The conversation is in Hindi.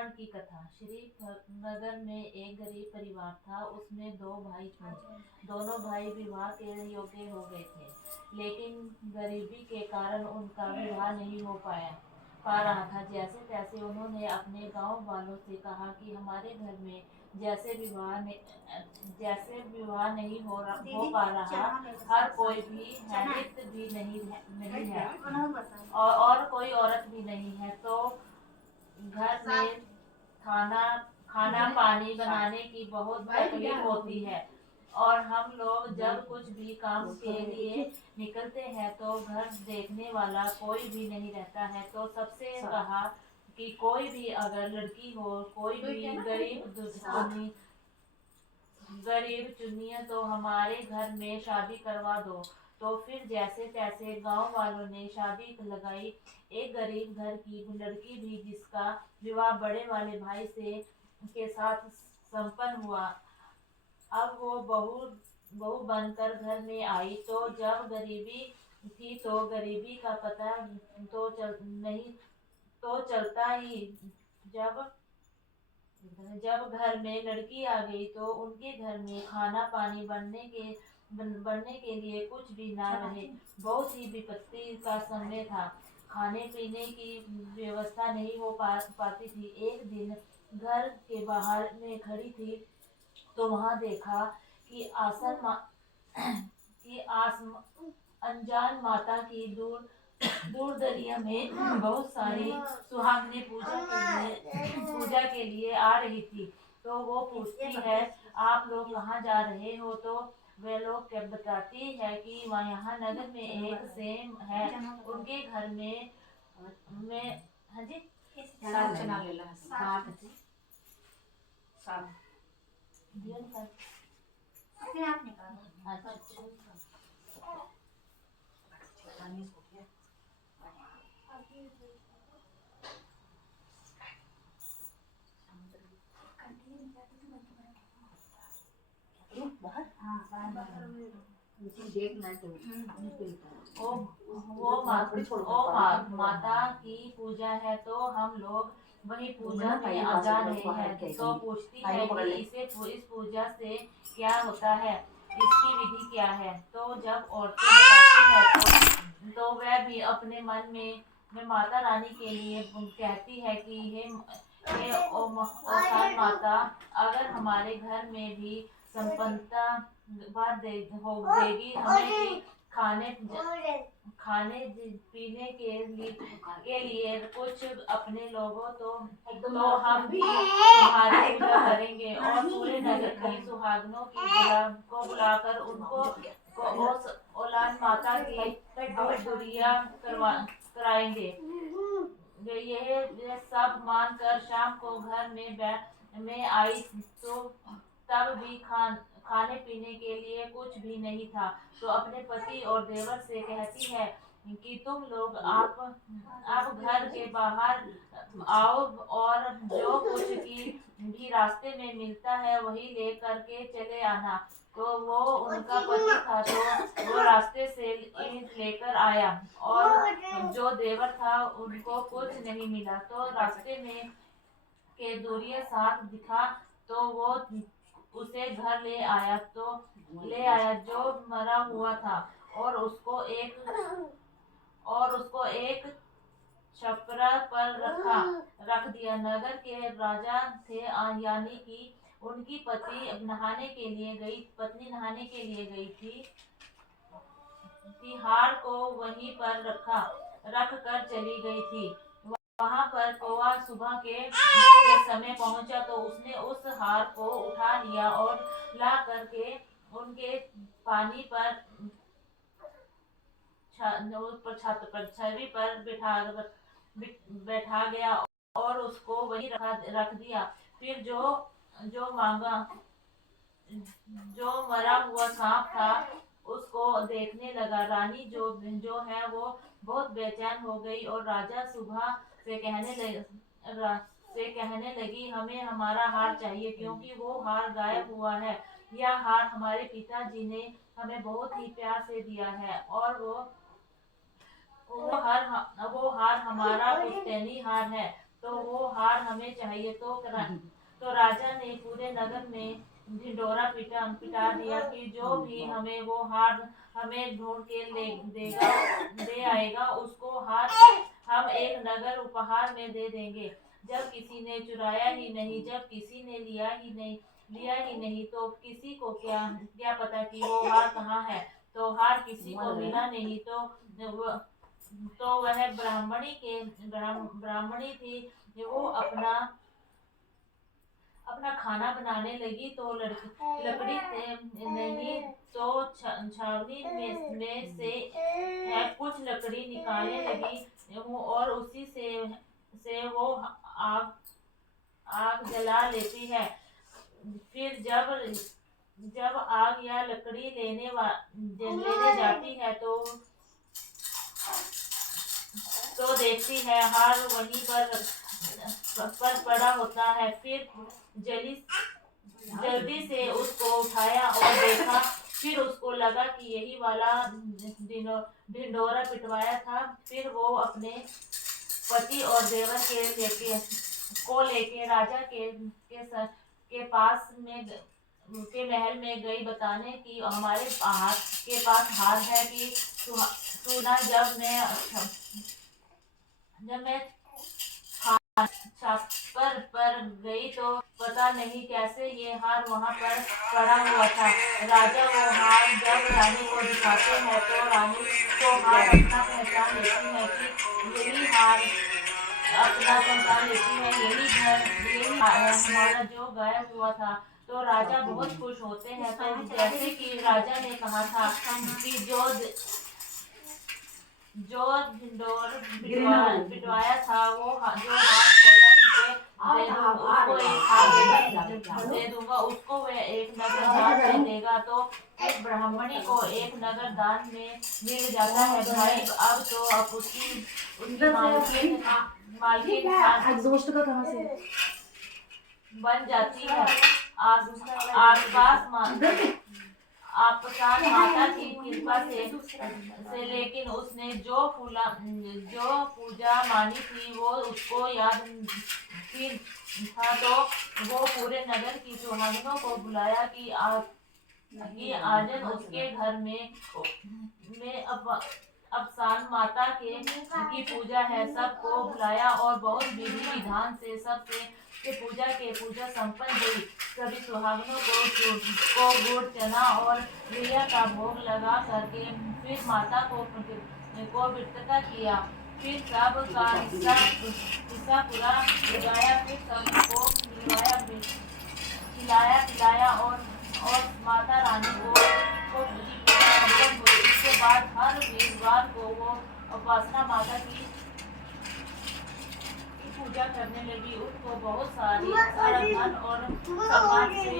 ब्राह्मण की कथा। श्री नगर में एक गरीब परिवार था। उसमें दो भाई थे। दोनों भाई विवाह के योग्य हो गए थे, लेकिन गरीबी के कारण उनका विवाह नहीं हो पा रहा था। जैसे तैसे उन्होंने अपने गांव वालों से कहा कि हमारे घर में जैसे विवाह नहीं हो पा रहा, हर कोई भी हैरित भी नहीं है, और कोई औरत भी नहीं है, तो घर में खाना खाना पानी बनाने की बहुत तकलीफ होती है। और हम लोग जब कुछ भी काम के लिए निकलते हैं तो घर देखने वाला कोई भी नहीं रहता है। तो सबसे कहा कि कोई भी अगर लड़की हो, कोई भी गरीब चुनिए तो हमारे घर में शादी करवा दो। तो फिर जैसे तैसे गांव वालों ने शादी लगाई। एक गरीब घर की लड़की भी, जिसका विवाह बड़े वाले भाई से के साथ संपन्न हुआ। अब वो बहू बनकर घर में आई, तो जब गरीबी थी तो गरीबी का पता नहीं तो चलता ही। जब जब घर में लड़की आ गई तो उनके घर में खाना पानी बनने के लिए कुछ भी ना रहे। बहुत ही विपत्ति का समय था। खाने पीने की व्यवस्था नहीं हो पाती थी। एक दिन घर के बाहर में खड़ी थी तो वहां देखा कि कि अनजान माता की दूर दरिया में बहुत सारी सुहागने पूजा के लिए आ रही थी। तो वो पूछती है, आप लोग कहाँ जा रहे हो? तो वे लोग क्या बताती है कि वहाँ यहाँ नगर में एक सेम है, उनके घर में हाँ जी चना ले ला साथ साथ अपने आप निकालो। अच्छा माता की पूजा है तो हम लोग वही पूजा में जा रहे हैं। तो पूछती है कि इस पूजा से क्या होता है, इसकी विधि क्या है? तो जब औरतें बताती है तो वह भी अपने मन में माता रानी के लिए कहती है कि हे ओ माता, अगर हमारे घर में भी संपन्नता देगी हमें कि खाने पीने के लिए कुछ अपने लोगों तो हम भी तुम्हारी पूजा करेंगे और पूरे नगर की सुहागनों को बुलाकर उनको औलाद माता की दुरिया कराएंगे। ये सब मानकर शाम को घर में आई तो तब भी खाने पीने के लिए कुछ भी नहीं था। तो अपने पति और देवर से कहती है कि तुम लोग आप घर के बाहर आओ और जो कुछ की भी रास्ते में मिलता है वही ले करके चले आना। तो वो उनका पति था तो वो रास्ते से लेकर आया, और जो देवर था उनको कुछ नहीं मिला। तो रास्ते में के दूरिये साथ दिखा तो वो उसे घर ले आया जो मरा हुआ था, और उसको एक छपरा पर रख दिया। नगर के राजा थे, यानी कि उनकी पत्नी नहाने के लिए गई थी। हार को वहीं पर रख कर चली गई थी। वहां पर कौवा सुबह के समय पहुंचा तो उसने उस हार को उठा लिया और ला करके उनके पानी पर छत पर छवि पर बैठा गया और उसको वहीं रख दिया। फिर जो मांगा जो मरा हुआ सांप था उसको देखने लगा। रानी जो है वो बहुत बेचैन हो गई और राजा सुबह से कहने लगी हमें हमारा हार चाहिए, क्योंकि वो हार गायब हुआ है। यह हार हमारे पिताजी ने हमें बहुत ही प्यार से दिया है, और वो हार हमारा पुश्तैनी हार है। तो वो हार हमें चाहिए। तो राजा ने पूरे नगर में ढिंढोरा पिटा दिया कि जो भी हमें वो हार हमें ढूंढ के ले आएगा, उसको हार हम एक नगर उपहार में दे देंगे। जब किसी ने चुराया ही नहीं, जब किसी ने लिया ही नहीं, तो किसी को क्या क्या पता कि वो हार कहाँ है। तो हार किसी को मिला नहीं, तो वह ब्राह्मणी थी। वो अपना खाना बनाने लगी, तो लकड़ी से नहीं तो छावनी में से कुछ लकड़ी निकालने लगी, और उसी से वो आग आग जला लेती है। फिर जब आग या लकड़ी लेने जाती है, तो देखती है हार वहीं पर पड़ा होता है। फिर जल्दी से उसको उठाया और देखा। फिर उसको लगा कि यही वाला ढिंढोरा पिटवाया था। फिर वो अपने पति और देवर को लेके राजा के पास के महल में गई, बताने कि हमारे के पास हार है कि तू ना जब मैं छाप पर गई, तो पता नहीं कैसे ये हार वहां पर पड़ा हुआ था। राजा वो हार जब रानी को दिखाते हैं, तो रानी को हार अपना पहचान लेती है कि यही हार अपना पहचान लेती है, यही हार है हमारा जो गायब हुआ था। तो राजा बहुत खुश होते हैं। तो जैसे कि राजा ने कहा था कि जो ढिंढोर पिटवाया था, वो जो हार खोया उसको एक हार दे दूंगा, उसको वह एक नगर दान दे देगा। तो एक ब्राह्मणी को एक नगर दान में मिल जाता है भाई। अब उसकी मालकिन दोस्त का कहाँ से बन जाती है। आपसान माता की कृपा से लेकिन उसने जो पूजा मानी थी, वो उसको याद थी था। तो वो पूरे नगर की सुहागिनों को बुलाया कि आजन उसके घर में अफसान माता की पूजा है। सबको बुलाया और बहुत विधि विधान से सबसे पूजा संपन्न हुई। सभी सुहागिनों को गुड़ चना और लिया का भोग लगा करके फिर माता को वित्रता किया। फिर सब का हिस्सा पूरा लगाया। फिर सबको खिलाया पिलाया, और माता रानी को पूजा संपन्न हुई। इसके बाद हर वीरवार को वो उपासना माता की पूजा करने लगी। उसको बहुत सारी धन और सम्मान से